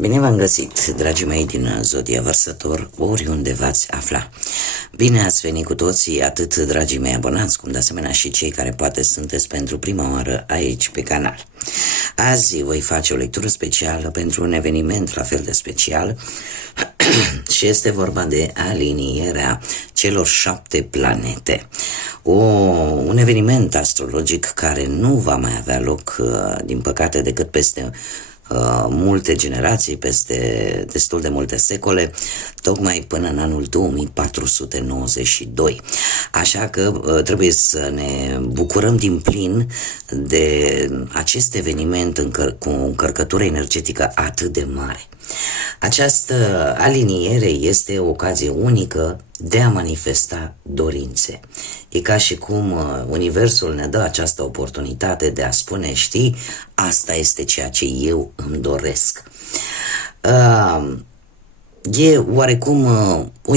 Bine v-am găsit, dragii mei din Zodia Vărsător, oriunde v-ați afla. Bine ați venit cu toții, atât dragii mei abonați, cum de asemenea și cei care poate sunteți pentru prima oară aici pe canal. Azi voi face o lectură specială pentru un eveniment la fel de special și este vorba de alinierea celor 7 planete. Un eveniment astrologic care nu va mai avea loc, din păcate, decât peste multe generații, peste destul de multe secole, tocmai până în anul 2492. Așa că trebuie să ne bucurăm din plin de acest eveniment cu o încărcătură energetică atât de mare. Această aliniere este o ocazie unică de a manifesta dorințe. E ca și cum Universul ne dă această oportunitate de a spune, știi, asta este ceea ce eu îmi doresc. E oarecum o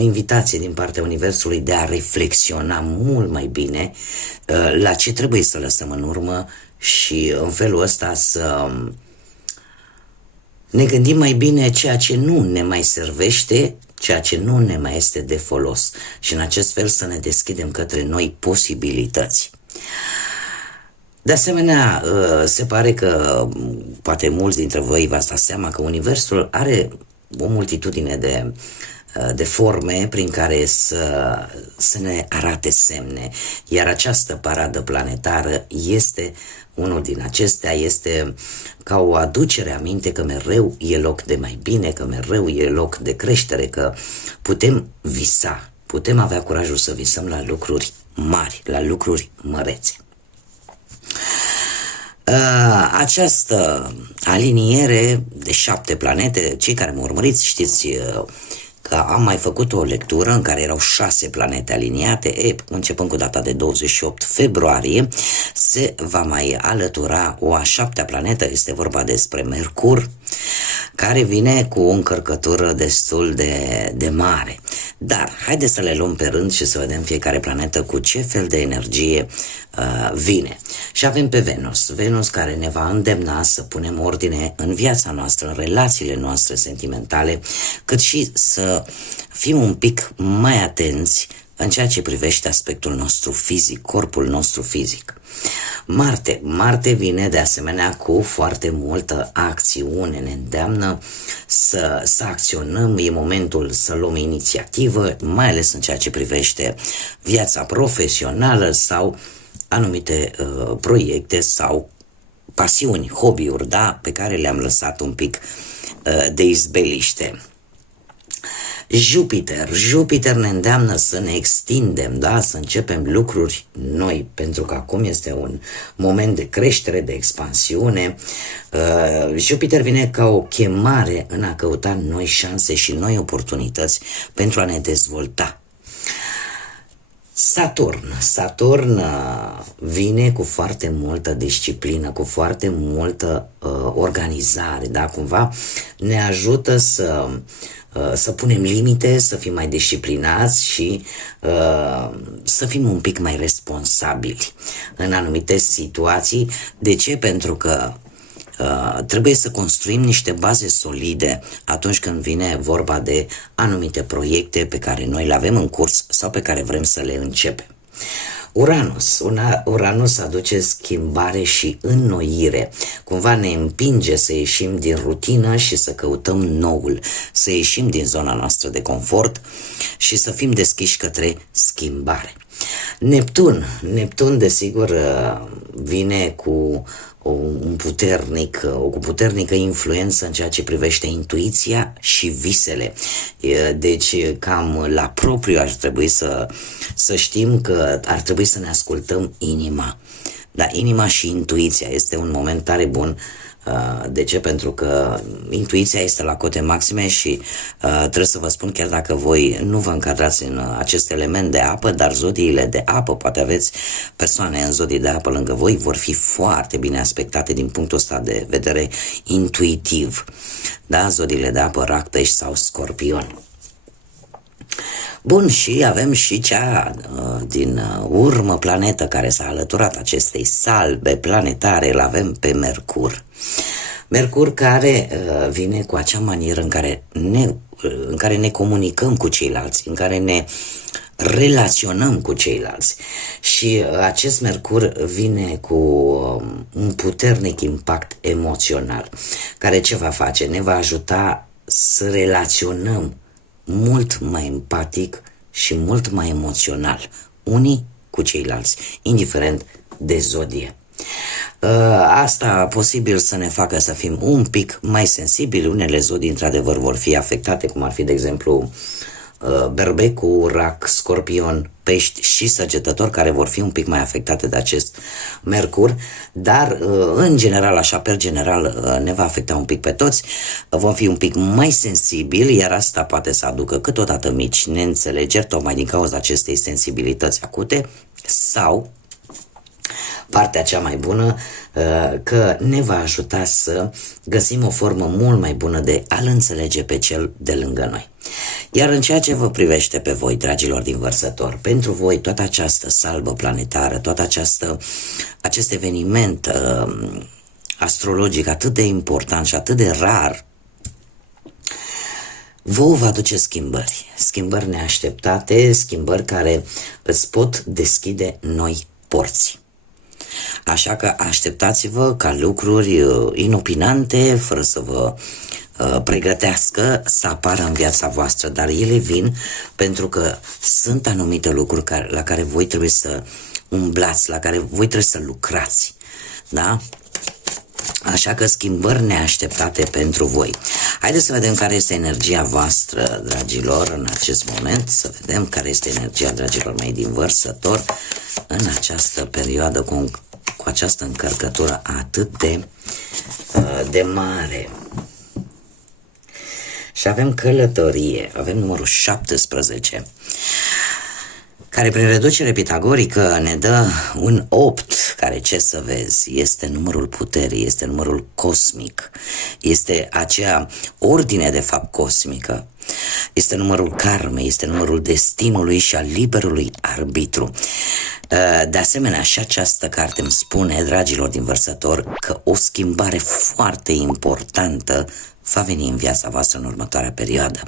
invitație din partea Universului de a reflexiona mult mai bine la ce trebuie să lăsăm în urmă și în felul ăsta să ne gândim mai bine ceea ce nu ne mai servește, ceea ce nu ne mai este de folos și în acest fel să ne deschidem către noi posibilități. De asemenea, se pare că, poate mulți dintre voi v-ați dat seama că Universul are o multitudine de forme prin care să ne arate semne, iar această paradă planetară este unul din acestea, este ca o aducere aminte că mereu e loc de mai bine, că mereu e loc de creștere, că putem visa, putem avea curajul să visăm la lucruri mari, la lucruri mărețe. Această aliniere de 7 planete, cei care mă urmăriți știți că am mai făcut o lectură în care erau 6 planete aliniate. Începând cu data de 28 februarie se va mai alătura o a 7-a planetă, este vorba despre Mercur, care vine cu o încărcătură destul de mare. Dar haideți să le luăm pe rând și să vedem fiecare planetă cu ce fel de energie vine. Și avem pe Venus care ne va îndemna să punem ordine în viața noastră, în relațiile noastre sentimentale, cât și să fim un pic mai atenți în ceea ce privește aspectul nostru fizic, corpul nostru fizic. Marte vine de asemenea cu foarte multă acțiune, ne îndeamnă să acționăm, e momentul să luăm inițiativă, mai ales în ceea ce privește viața profesională sau anumite proiecte sau pasiuni, hobby-uri, da, pe care le-am lăsat un pic de izbeliște. Jupiter ne îndeamnă să ne extindem, da? Să începem lucruri noi, pentru că acum este un moment de creștere, de expansiune. Jupiter vine ca o chemare în a căuta noi șanse și noi oportunități pentru a ne dezvolta. Saturn vine cu foarte multă disciplină, cu foarte multă organizare, da? Cumva ne ajută să punem limite, să fim mai disciplinați și să fim un pic mai responsabili în anumite situații. De ce? Pentru că trebuie să construim niște baze solide atunci când vine vorba de anumite proiecte pe care noi le avem în curs sau pe care vrem să le începem. Uranus aduce schimbare și înnoire, cumva ne împinge să ieșim din rutină și să căutăm noul, să ieșim din zona noastră de confort și să fim deschiși către schimbare. Neptun desigur vine cu o puternică influență în ceea ce privește intuiția și visele. Deci cam la propriu ar trebui să știm că ar trebui să ne ascultăm inima. Dar inima și intuiția este un moment tare bun. De ce? Pentru că intuiția este la cote maxime și trebuie să vă spun, chiar dacă voi nu vă încadrați în acest element de apă, dar zodiile de apă, poate aveți persoane în zodii de apă lângă voi, vor fi foarte bine aspectate din punctul ăsta de vedere intuitiv. Da? Zodiile de apă, Rac, Pești sau Scorpion. Bun, și avem și cea din urmă planetă care s-a alăturat acestei salbe planetare, îl avem pe Mercur. Mercur care vine cu acea manieră în care ne comunicăm cu ceilalți, în care ne relaționăm cu ceilalți. Și acest Mercur vine cu un puternic impact emoțional, care ce va face? Ne va ajuta să relaționăm mult mai empatic și mult mai emoțional unii cu ceilalți, indiferent de zodie. Asta posibil să ne facă să fim un pic mai sensibili. Unele zodii într-adevăr vor fi afectate, cum ar fi de exemplu Berbecul, Rac, Scorpion, Pești și Săgetător, care vor fi un pic mai afectate de acest Mercur, dar în general, așa per general, ne va afecta un pic pe toți. Vom fi un pic mai sensibili, iar asta poate să aducă câteodată mici neînțelegeri, tocmai din cauza acestei sensibilități acute, sau partea cea mai bună, că ne va ajuta să găsim o formă mult mai bună de a-l înțelege pe cel de lângă noi. Iar în ceea ce vă privește pe voi, dragilor din Vărsător, pentru voi toată această salbă planetară, acest eveniment astrologic atât de important și atât de rar, vouă va aduce schimbări neașteptate, schimbări care îți pot deschide noi porți. Așa că așteptați-vă ca lucruri inopinante, fără să vă pregătească, să apară în viața voastră, dar ele vin pentru că sunt anumite lucruri la care voi trebuie să umblați, la care voi trebuie să lucrați, da? Așa că schimbări neașteptate pentru voi. Haideți să vedem care este energia voastră, dragilor, în acest moment. Să vedem care este energia, dragilor mei, din Vărsător în această perioadă cu această încărcătură atât de mare. Și avem călătorie, avem numărul 17, care prin reducere pitagorică ne dă un 8, care, ce să vezi, este numărul puterii, este numărul cosmic, este acea ordine de fapt cosmică, este numărul karmei, este numărul destinului și al liberului arbitru. De asemenea, și această carte îmi spune, dragilor din Vărsător, că o schimbare foarte importantă va veni în viața voastră în următoarea perioadă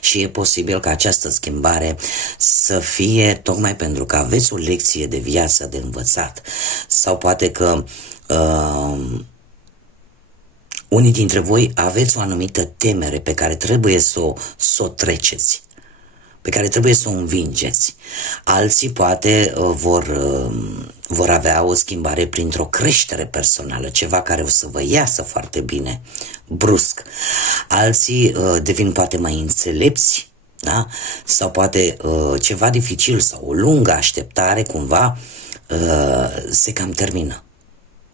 și e posibil ca această schimbare să fie tocmai pentru că aveți o lecție de viață de învățat, sau poate că unii dintre voi aveți o anumită temere pe care trebuie să o treceți, pe care trebuie să o învingeți. Alții poate vor avea o schimbare printr-o creștere personală, ceva care o să vă iasă foarte bine, brusc. Alții devin poate mai înțelepți, da? Sau poate ceva dificil sau o lungă așteptare cumva se cam termină.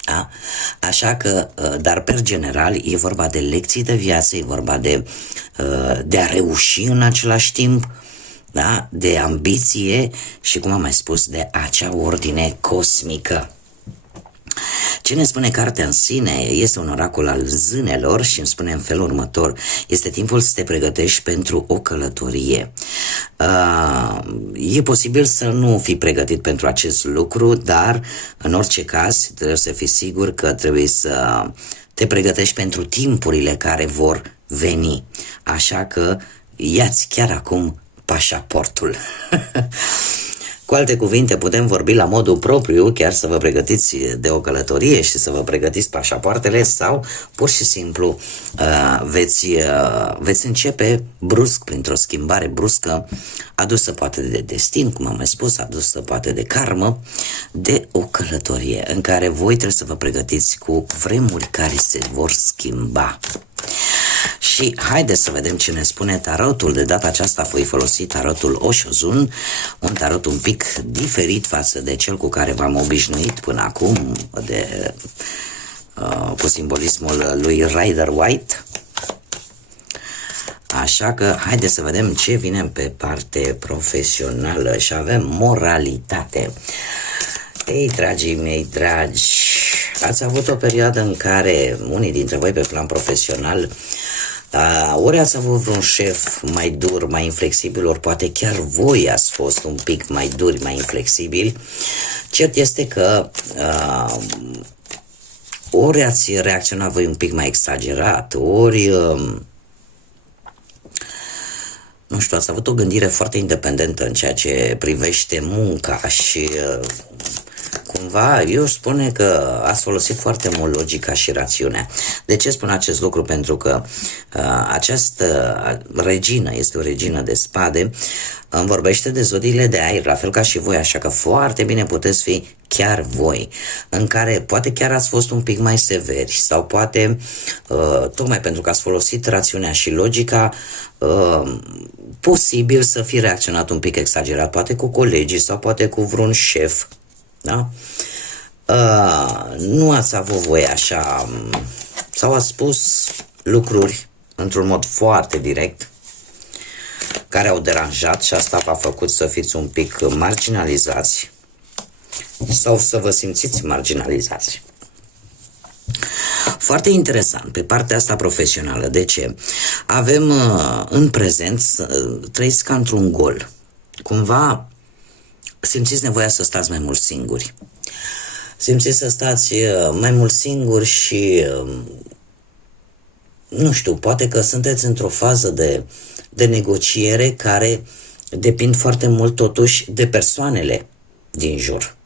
Da? Așa că, dar per general e vorba de lecții de viață, e vorba de a reuși în același timp, da? De ambiție și, cum am mai spus, de acea ordine cosmică. Ce ne spune cartea în sine? Este un oracol al zânelor și îmi spune în felul următor: este timpul să te pregătești pentru o călătorie. E posibil să nu fii pregătit pentru acest lucru, dar în orice caz trebuie să fii sigur că trebuie să te pregătești pentru timpurile care vor veni. Așa că ia-ți chiar acum pașaportul. Cu alte cuvinte, putem vorbi la modul propriu, chiar să vă pregătiți de o călătorie și să vă pregătiți pașapoartele, sau pur și simplu veți începe brusc, printr-o schimbare bruscă, adusă poate de destin, cum am mai spus, adusă poate de karmă, de o călătorie în care voi trebuie să vă pregătiți cu vremuri care se vor schimba. Și haideți să vedem ce ne spune tarotul. De data aceasta voi folosi tarotul Oshozun, un tarot un pic diferit față de cel cu care v-am obișnuit până acum, cu simbolismul lui Rider White. Așa că haideți să vedem ce vine pe parte profesională și avem moralitate. Ei, dragii mei dragi, ați avut o perioadă în care unii dintre voi pe plan profesional ori ați avut un șef mai dur, mai inflexibil, ori poate chiar voi ați fost un pic mai duri, mai inflexibili. Cert este că ori ați reacționat voi un pic mai exagerat, ori, nu știu, ați avut o gândire foarte independentă în ceea ce privește munca și cumva eu spune că ați folosit foarte mult logica și rațiunea. De ce spun acest lucru? Pentru că această regină este o regină de spade, îmi vorbește de zodiile de aer, la fel ca și voi, așa că foarte bine puteți fi chiar voi, în care poate chiar ați fost un pic mai severi sau poate, tocmai pentru că ați folosit rațiunea și logica, posibil să fi reacționat un pic exagerat, poate cu colegii sau poate cu vreun șef, da? Nu ați avut voie așa, sau ați spus lucruri într-un mod foarte direct, care au deranjat și asta v-a făcut să fiți un pic marginalizați sau să vă simțiți marginalizați. Foarte interesant pe partea asta profesională. De ce? Avem în prezent, trăiți ca într-un gol. Cumva simțiți nevoia să stați mai mult singuri. Simțiți să stați mai mult singuri și nu știu, poate că sunteți într-o fază de negociere care depind foarte mult totuși de persoanele din jur.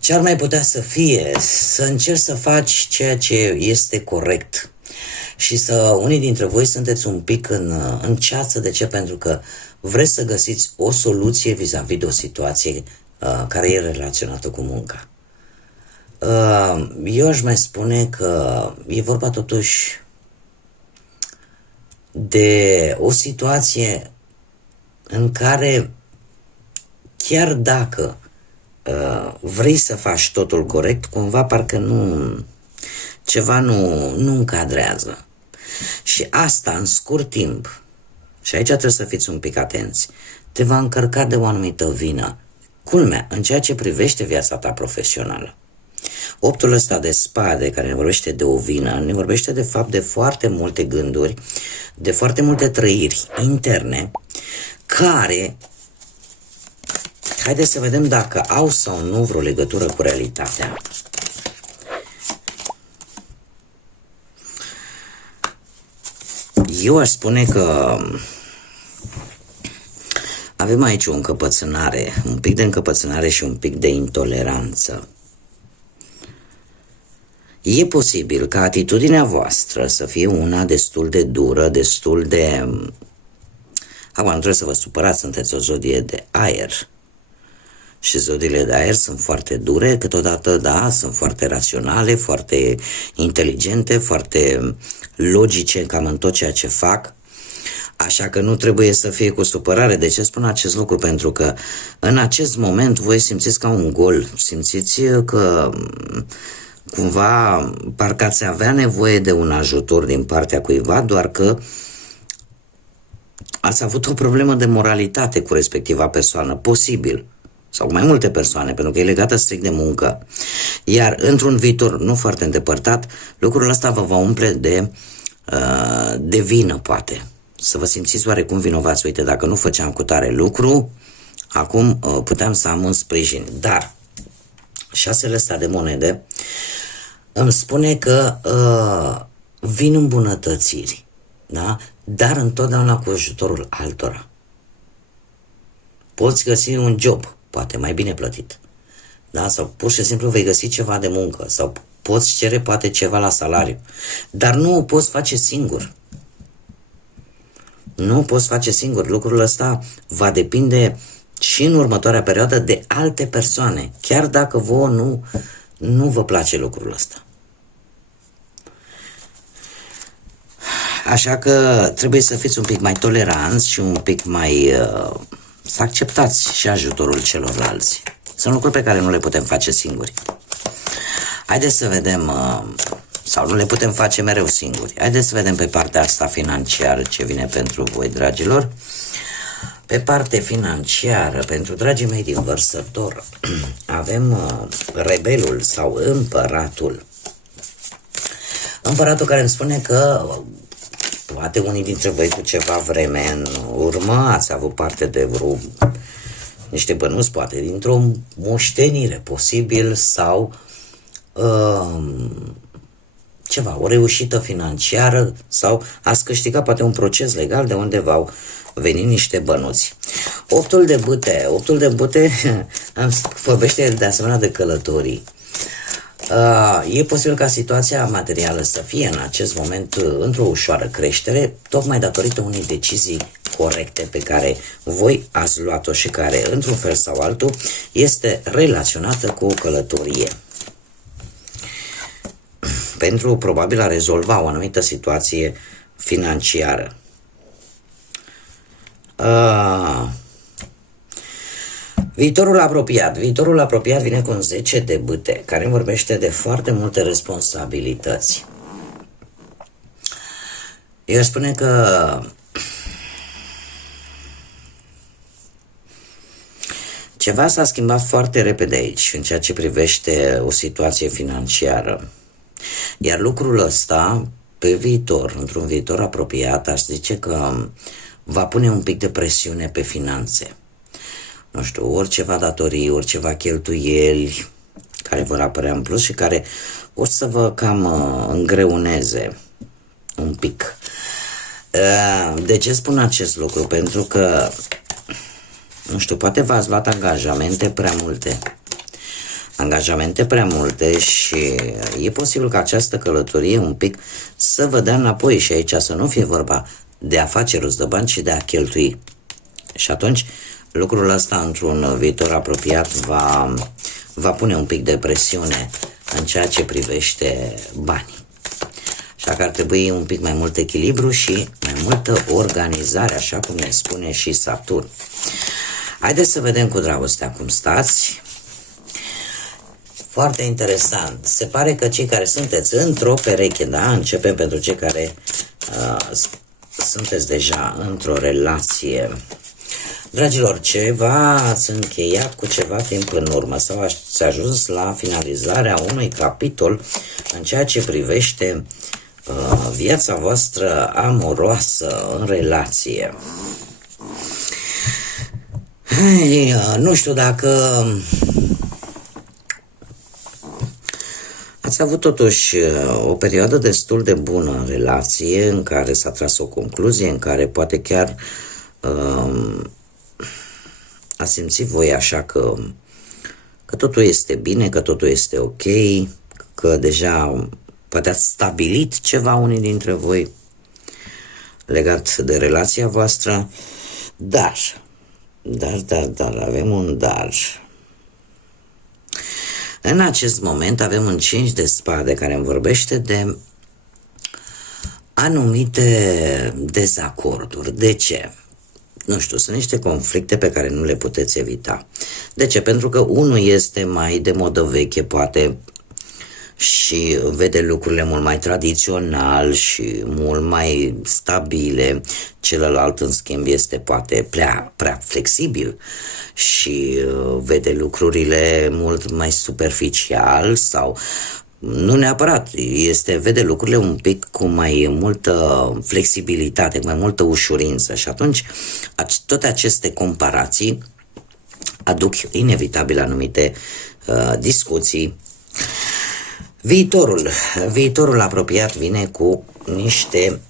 Ce ar mai putea să fie? Să încerci să faci ceea ce este corect și să unii dintre voi sunteți un pic în ceață. De ce? Pentru că vreți să găsiți o soluție vis-a-vis de o situație care e relaționată cu munca. Eu aș mai spune că e vorba totuși de o situație în care chiar dacă vrei să faci totul corect, cumva parcă ceva nu încadrează. Și asta în scurt timp, și aici trebuie să fiți un pic atenți, te va încărca de o anumită vină. Culmea, în ceea ce privește viața ta profesională. Optul ăsta de spade, care ne vorbește de o vină, ne vorbește de fapt de foarte multe gânduri, de foarte multe trăiri interne, care, haideți să vedem dacă au sau nu vreo legătură cu realitatea. Eu aș spune că avem aici o încăpățânare, un pic de încăpățânare și un pic de intoleranță. E posibil ca atitudinea voastră să fie una destul de dură, destul de... Acum, nu trebuie să vă supărați, sunteți o zodie de aer. Și zodiile de aer sunt foarte dure, câteodată, da, sunt foarte raționale, foarte inteligente, foarte logice cam în tot ceea ce fac. Așa că nu trebuie să fie cu supărare. De ce spun acest lucru? Pentru că în acest moment voi simțiți ca un gol. Simțiți că cumva parcă ați avea nevoie de un ajutor din partea cuiva, doar că ați avut o problemă de moralitate cu respectiva persoană, posibil, sau mai multe persoane, pentru că e legată strict de muncă. Iar într-un viitor nu foarte îndepărtat, lucrul ăsta vă va umple de vină, poate. Să vă simțiți oarecum vinovați. Uite, dacă nu făceam cu tare lucru, acum puteam să am un sprijin. Dar șasele ăsta de monede îmi spune că vin îmbunătățiri, da? Dar întotdeauna cu ajutorul altora. Poți găsi un job, poate mai bine plătit, da? Sau pur și simplu vei găsi ceva de muncă sau poți cere poate ceva la salariu, dar nu o poți face singur. Nu o poți face singur. Lucrul ăsta va depinde și în următoarea perioadă de alte persoane, chiar dacă vouă nu vă place lucrul ăsta. Așa că trebuie să fiți un pic mai toleranți și un pic mai... să acceptați și ajutorul celorlalți. Sunt lucruri pe care nu le putem face singuri. Haideți să vedem, sau nu le putem face mereu singuri. Haideți să vedem pe partea asta financiară ce vine pentru voi, dragilor. Pe partea financiară, pentru dragii mei din Vărsător, avem rebelul sau împăratul. Împăratul care îmi spune că poate unii dintre voi cu ceva vreme în urmă ați avut parte de niște bănuți, poate dintr-o moștenire posibil sau ceva, o reușită financiară sau ați câștigat poate un proces legal de unde v-au venit niște bănuți. Optul de bute vorbește de asemenea de călătorii. E posibil ca situația materială să fie în acest moment într-o ușoară creștere, tocmai datorită unei decizii corecte pe care voi ați luat-o și care, într-un fel sau altul, este relaționată cu o călătorie. Pentru probabil a rezolva o anumită situație financiară. Viitorul apropiat vine cu un 10 de bâte, care vorbește de foarte multe responsabilități. Eu spune că ceva s-a schimbat foarte repede aici, în ceea ce privește o situație financiară. Iar lucrul ăsta, pe viitor, într-un viitor apropiat, aș zice că va pune un pic de presiune pe finanțe. Nu știu, oriceva datorii, oriceva cheltuieli care vor apărea în plus și care o să vă cam îngreuneze un pic. De ce spun acest lucru? Pentru că, nu știu, poate v-ați luat angajamente prea multe și e posibil ca această călătorie un pic să vă dea înapoi și aici să nu fie vorba de a face rost de bani, ci de a cheltui. Și atunci lucrul ăsta într-un viitor apropiat va pune un pic de presiune în ceea ce privește banii. Așa că ar trebui un pic mai mult echilibru și mai multă organizare, așa cum ne spune și Saturn. Haideți să vedem cu dragostea cum stați. Foarte interesant. Se pare că cei care sunteți într-o pereche, da? Începem pentru cei care sunteți deja într-o relație. Dragilor, ceva ați încheiat cu ceva timp în urmă sau ați ajuns la finalizarea unui capitol în ceea ce privește viața voastră amoroasă în relație. Nu știu dacă ați avut totuși o perioadă destul de bună în relație, în care s-a tras o concluzie, în care poate chiar a simțit voi așa că totul este bine, că totul este ok, că deja poate ați stabilit ceva unii dintre voi legat de relația voastră, dar, avem un dar. În acest moment avem un 5 de spade care îmi vorbește de anumite dezacorduri. De ce? Nu știu, sunt niște conflicte pe care nu le puteți evita. De ce? Pentru că unul este mai de modă veche, poate, și vede lucrurile mult mai tradițional și mult mai stabile. Celălalt, în schimb, este poate prea flexibil și vede lucrurile mult mai superficial sau nu neapărat, vede lucrurile un pic cu mai multă flexibilitate, cu mai multă ușurință și atunci toate aceste comparații aduc inevitabil anumite discuții. Viitorul apropiat vine cu niște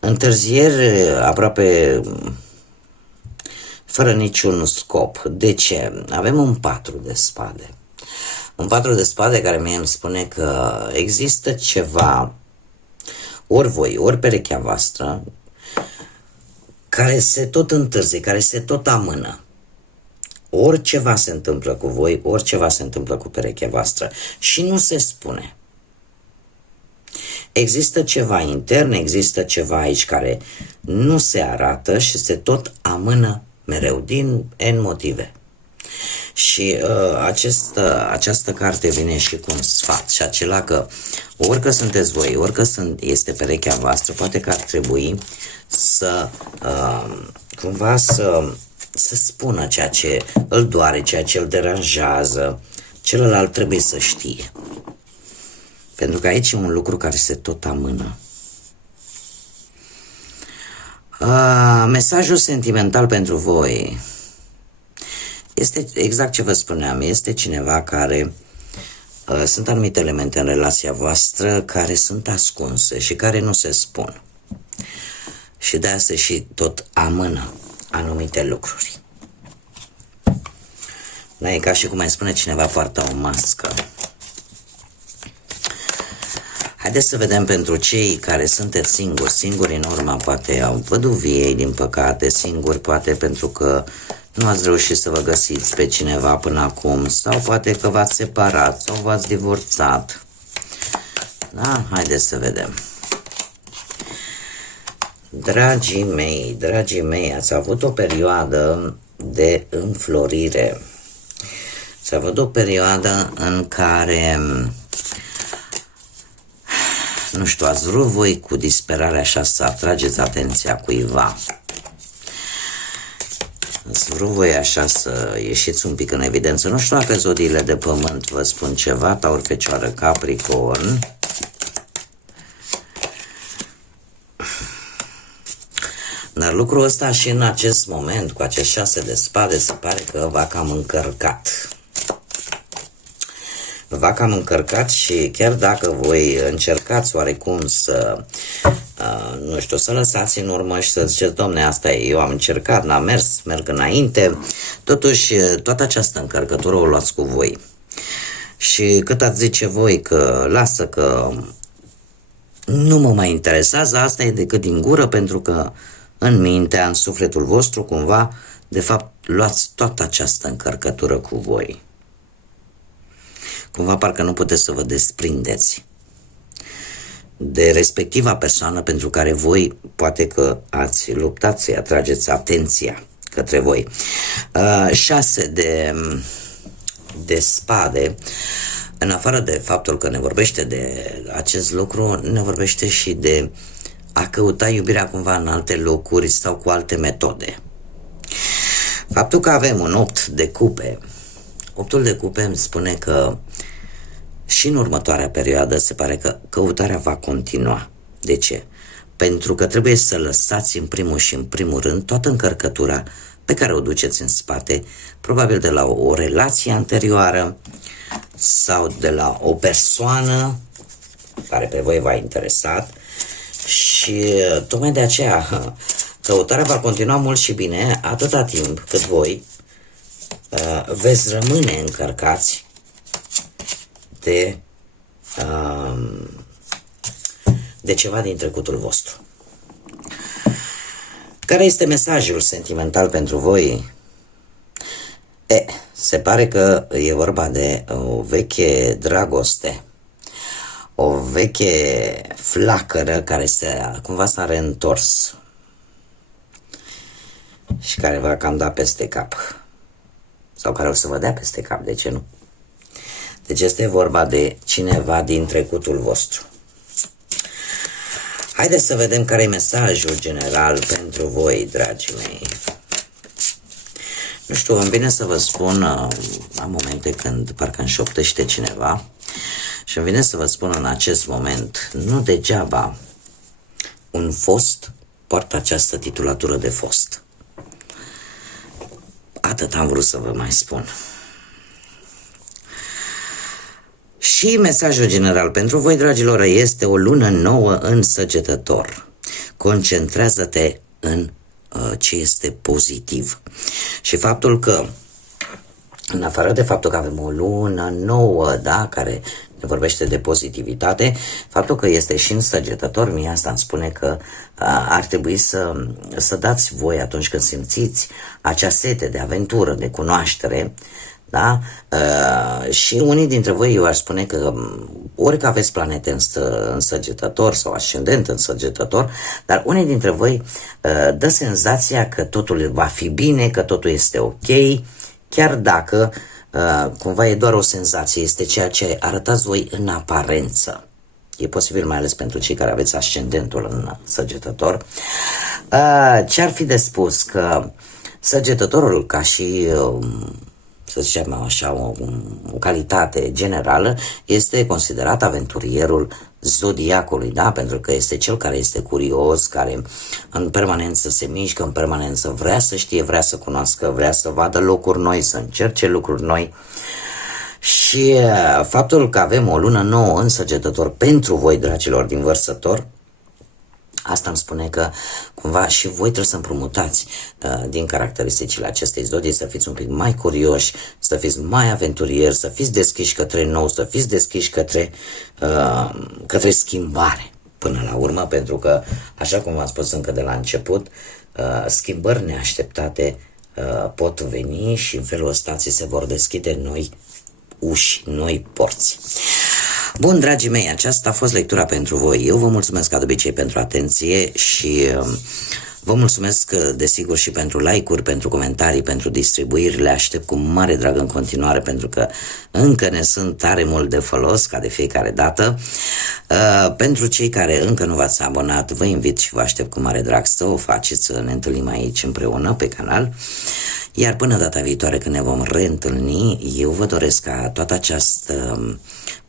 întârzieri aproape fără niciun scop. De ce? Avem un 4 de spade. Un 4 de spade care mie îmi spune că există ceva, ori voi, ori perechea voastră, care se tot întârzie, care se tot amână. Oriceva se întâmplă cu voi, oriceva se întâmplă cu perechea voastră și nu se spune. Există ceva intern, există ceva aici care nu se arată și se tot amână mereu, din N motive. Și această carte vine și cu un sfat, și acela că orică sunteți voi, orică este perechea voastră, poate că ar trebui să cumva să spună ceea ce îl doare, ceea ce îl deranjează. Celălalt trebuie să știe. Pentru că aici e un lucru care se tot amână. Mesajul sentimental pentru voi este exact ce vă spuneam, este cineva care sunt anumite elemente în relația voastră care sunt ascunse și care nu se spun. Și de asta și tot amână anumite lucruri. Da, e ca și cum mai spune cineva, poartă o mască. Haideți să vedem pentru cei care sunteți singuri în urma poate au văduviei, din păcate, singuri poate pentru că nu ați reușit să vă găsiți pe cineva până acum, sau poate că v-ați separat sau v-ați divorțat. Da, haideți să vedem. Dragii mei, ați avut o perioadă de înflorire. Ați avut o perioadă în care, nu știu, ați vrut voi cu disperare așa să atrageți atenția cuiva. Ați vrut voi așa să ieșiți un pic în evidență. Nu știu dacă zodiile de pământ vă spun ceva, Taur, Fecioară, Capricorn. Dar lucrul ăsta și în acest moment, cu acest 6 de spade, se pare că v-a cam încărcat. V-a cam încărcat și chiar dacă voi încercați oarecum să, nu știu, să lăsați în urmă și să ziceți, domne, asta e, eu am încercat, n-a mers, merg înainte, totuși toată această încărcătură o luați cu voi. Și cât ați zice voi că lasă, că nu mă mai interesează, asta e decât din gură, pentru că în mintea, în sufletul vostru, cumva, de fapt, luați toată această încărcătură cu voi. Cumva parcă nu puteți să vă desprindeți de respectiva persoană pentru care voi poate că ați luptat să-i atrageți atenția către voi. 6 de spade, în afară de faptul că ne vorbește de acest lucru, ne vorbește și de a căuta iubirea cumva în alte locuri sau cu alte metode. Faptul că avem un 8 de cupe, 8-ul de cupe îmi spune că și în următoarea perioadă se pare că căutarea va continua. De ce? Pentru că trebuie să lăsați în primul și în primul rând toată încărcătura pe care o duceți în spate, probabil de la o relație anterioară sau de la o persoană care pe voi v-a interesat, și tocmai de aceea căutarea va continua mult și bine atâta timp cât voi veți rămâne încărcați de ceva din trecutul vostru. Care este mesajul sentimental pentru voi? Se pare că e vorba de o veche dragoste, o veche flacără care cumva s-a reîntors și care va cam da peste cap. Sau care o să vă dea peste cap, de ce nu? Deci este vorba de cineva din trecutul vostru. Haideți să vedem care e mesajul general pentru voi, dragii mei. Nu știu, îmi vine să vă spun, am momente când parcă înșoptește cineva și îmi vine să vă spun în acest moment, nu degeaba un fost poartă această titulatură de fost. Atât am vrut să vă mai spun. Și mesajul general pentru voi, dragilor, este o lună nouă în Săgetător. Concentrează-te în ce este pozitiv. Și faptul că, în afară de faptul că avem o lună nouă, da, care ne vorbește de pozitivitate, faptul că este și în Săgetător, mie asta îmi spune că ar trebui să dați voi atunci când simțiți acea sete de aventură, de cunoaștere, da? Și unii dintre voi, eu aș spune că ori că aveți planete în Săgetător sau ascendent în Săgetător, dar unii dintre voi dă senzația că totul va fi bine, că totul este ok, chiar dacă cumva e doar o senzație, este ceea ce arătați voi în aparență. E posibil mai ales pentru cei care aveți ascendentul în Săgetător. Ce ar fi de spus? Că Săgetătorul, ca și să zicem așa, o calitate generală, este considerat aventurierul zodiacului, da? Pentru că este cel care este curios, care în permanență se mișcă, în permanență vrea să știe, vrea să cunoască, vrea să vadă locuri noi, să încerce lucruri noi. Și faptul că avem o lună nouă în Săgetător pentru voi, dragilor din Vărsător, asta îmi spune că cumva și voi trebuie să împrumutați din caracteristicile acestei zodii, să fiți un pic mai curioși, să fiți mai aventurieri, să fiți deschiși către nou, să fiți deschiși către schimbare până la urmă, pentru că, așa cum v-am spus încă de la început, schimbări neașteptate pot veni și în felul ăsta ți se vor deschide noi uși, noi porți. Bun, dragii mei, aceasta a fost lectura pentru voi. Eu vă mulțumesc ca de obicei pentru atenție și vă mulțumesc desigur și pentru like-uri, pentru comentarii, pentru distribuiri. Le aștept cu mare drag în continuare pentru că încă ne sunt tare mult de folos ca de fiecare dată. Pentru cei care încă nu v-ați abonat, vă invit și vă aștept cu mare drag să o faceți, să ne întâlnim aici împreună pe canal. Iar până data viitoare când ne vom reîntâlni, eu vă doresc ca toată această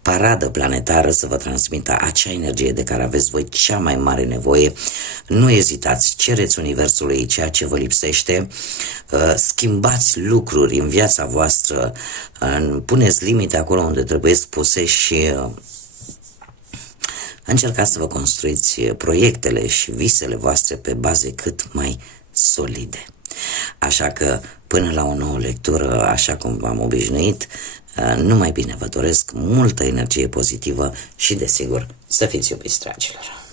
paradă planetară să vă transmită acea energie de care aveți voi cea mai mare nevoie. Nu ezitați, cereți Universului ceea ce vă lipsește, schimbați lucruri în viața voastră, puneți limite acolo unde trebuie spuse și încercați să vă construiți proiectele și visele voastre pe baze cât mai solide. Așa că până la o nouă lectură, așa cum v-am obișnuit, numai bine vă doresc multă energie pozitivă și desigur să fiți iubiți, dragilor.